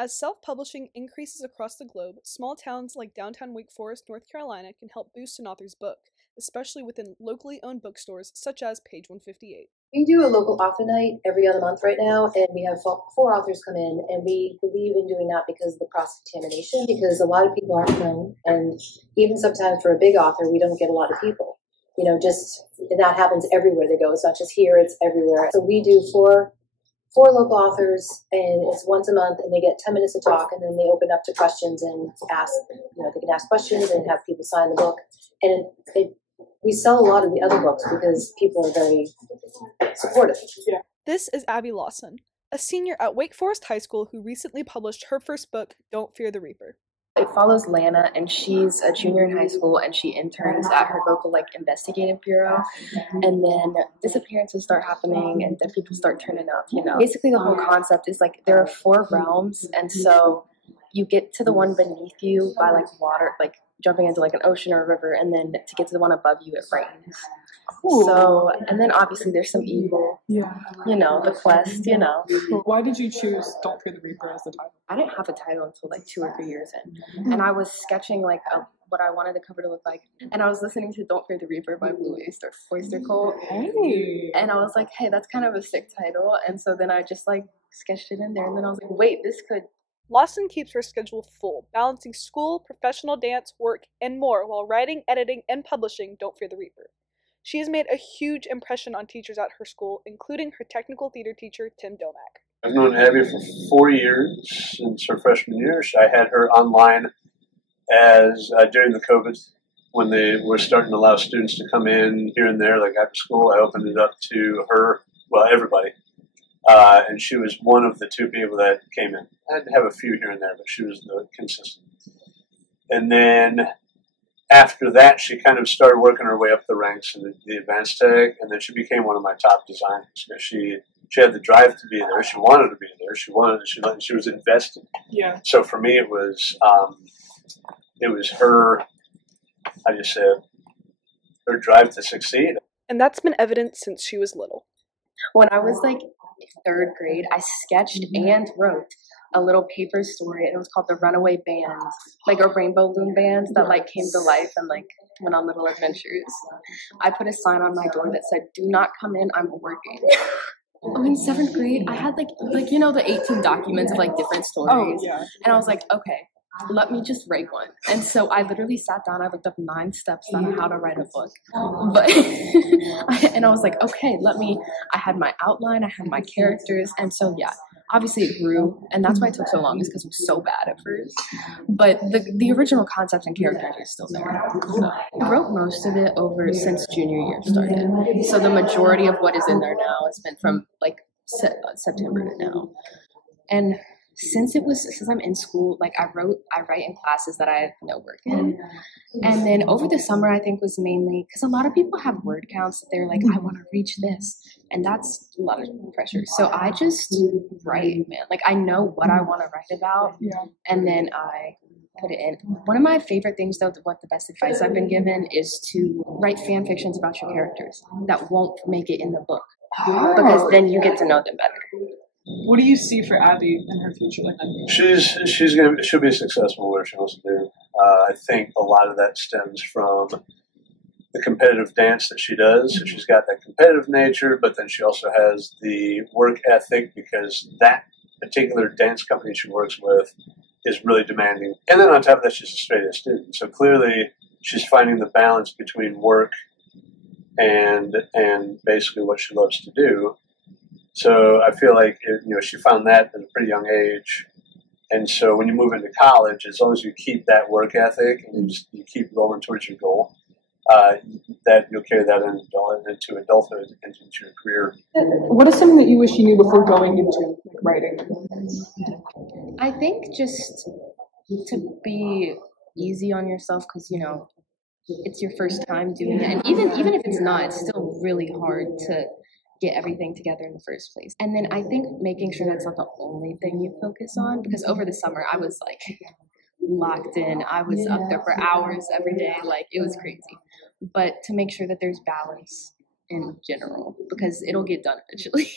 As self-publishing increases across the globe, small towns like downtown Wake Forest, North Carolina can help boost an author's book, especially within locally owned bookstores such as Page 158. We do a local author night every other month right now, and we have four authors come in, and we believe in doing that because of the cross-contamination, because a lot of people aren't known, and even sometimes for a big author, we don't get a lot of people. And that happens everywhere they go. It's not just here, it's everywhere. So we do four local authors, and it's once a month, and they get 10 minutes to talk, and then they open up to questions and ask, they can ask questions and have people sign the book. And we sell a lot of the other books because people are very supportive. Yeah. This is Abby Lawson, a senior at Wake Forest High School who recently published her first book, Don't Fear the Reaper. It follows Lana, and she's a junior in high school, and she interns at her local investigative bureau. And then disappearances start happening, and then people start turning up. Basically, the whole concept is there are 4 realms, and so you get to the one beneath you by water, jumping into an ocean or a river, and then to get to the one above you, it rains. Ooh. So, and then obviously there's some evil. Yeah. The quest. Why did you choose "Don't Fear the Reaper" as the title? I didn't have a title until 2 or 3 years in, and I was sketching what I wanted the cover to look like, and I was listening to "Don't Fear the Reaper" by Blue Oyster Cult. Hey. And I was like, hey, that's kind of a sick title, and so then I just sketched it in there, and then I was like, wait, this could. Lawson keeps her schedule full, balancing school, professional dance, work, and more while writing, editing, and publishing Don't Fear the Reaper. She has made a huge impression on teachers at her school, including her technical theater teacher, Tim Domack. I've known Abby for 4 years, since her freshman year. I had her online as during the COVID, when they were starting to allow students to come in here and there, after school. I opened it up to her, everybody. And she was one of the 2 people that came in. I had to have a few here and there, but she was the consistent. And then after that, she kind of started working her way up the ranks in the advanced tech, and then she became one of my top designers. She had the drive to be there. She wanted to be there. She was invested. Yeah. So for me, it was her. I just said her drive to succeed. And that's been evident since she was little. When I was 3rd grade, I sketched and wrote a little paper story, and it was called The Runaway Bands, a rainbow balloon bands that came to life and went on little adventures. I put a sign on my door that said, "Do not come in, I'm working." In 7th grade, I had the 18 documents of different stories. Oh, yeah. And I was like, okay, let me just write one. And so I literally sat down, I looked up 9 steps on how to write a book. But and I was like, okay, I had my outline, I had my characters, and so yeah, obviously it grew, and that's why it took so long, is because it was so bad at first. But the original concepts and characters are still there. So I wrote most of it over since junior year started. So the majority of what is in there now has been from September to now. And since I'm in school, I write in classes that I have no work in. And then over the summer, I think was mainly because a lot of people have word counts that they're I want to reach this. And that's a lot of pressure. So I just write, man. I know what I want to write about. Yeah. And then I put it in. One of my favorite things, though, what the best advice I've been given is to write fan fictions about your characters that won't make it in the book. Because then you get to know them better. What do you see for Abby in her future? She'll be successful where she wants to do. I think a lot of that stems from the competitive dance that she does. So she's got that competitive nature, but then she also has the work ethic, because that particular dance company she works with is really demanding. And then on top of that, she's a straight-A student. So clearly she's finding the balance between work and basically what she loves to do. So I feel she found that at a pretty young age. And so when you move into college, as long as you keep that work ethic and you keep rolling towards your goal, that you'll carry that into adulthood and into your career. What is something that you wish you knew before going into writing? I think just to be easy on yourself, because it's your first time doing it, and even if it's not, it's still really hard to get everything together in the first place. And then I think making sure that's not the only thing you focus on, because over the summer I was locked in. I was up there for hours every day. It was crazy. But to make sure that there's balance in general, because it'll get done eventually.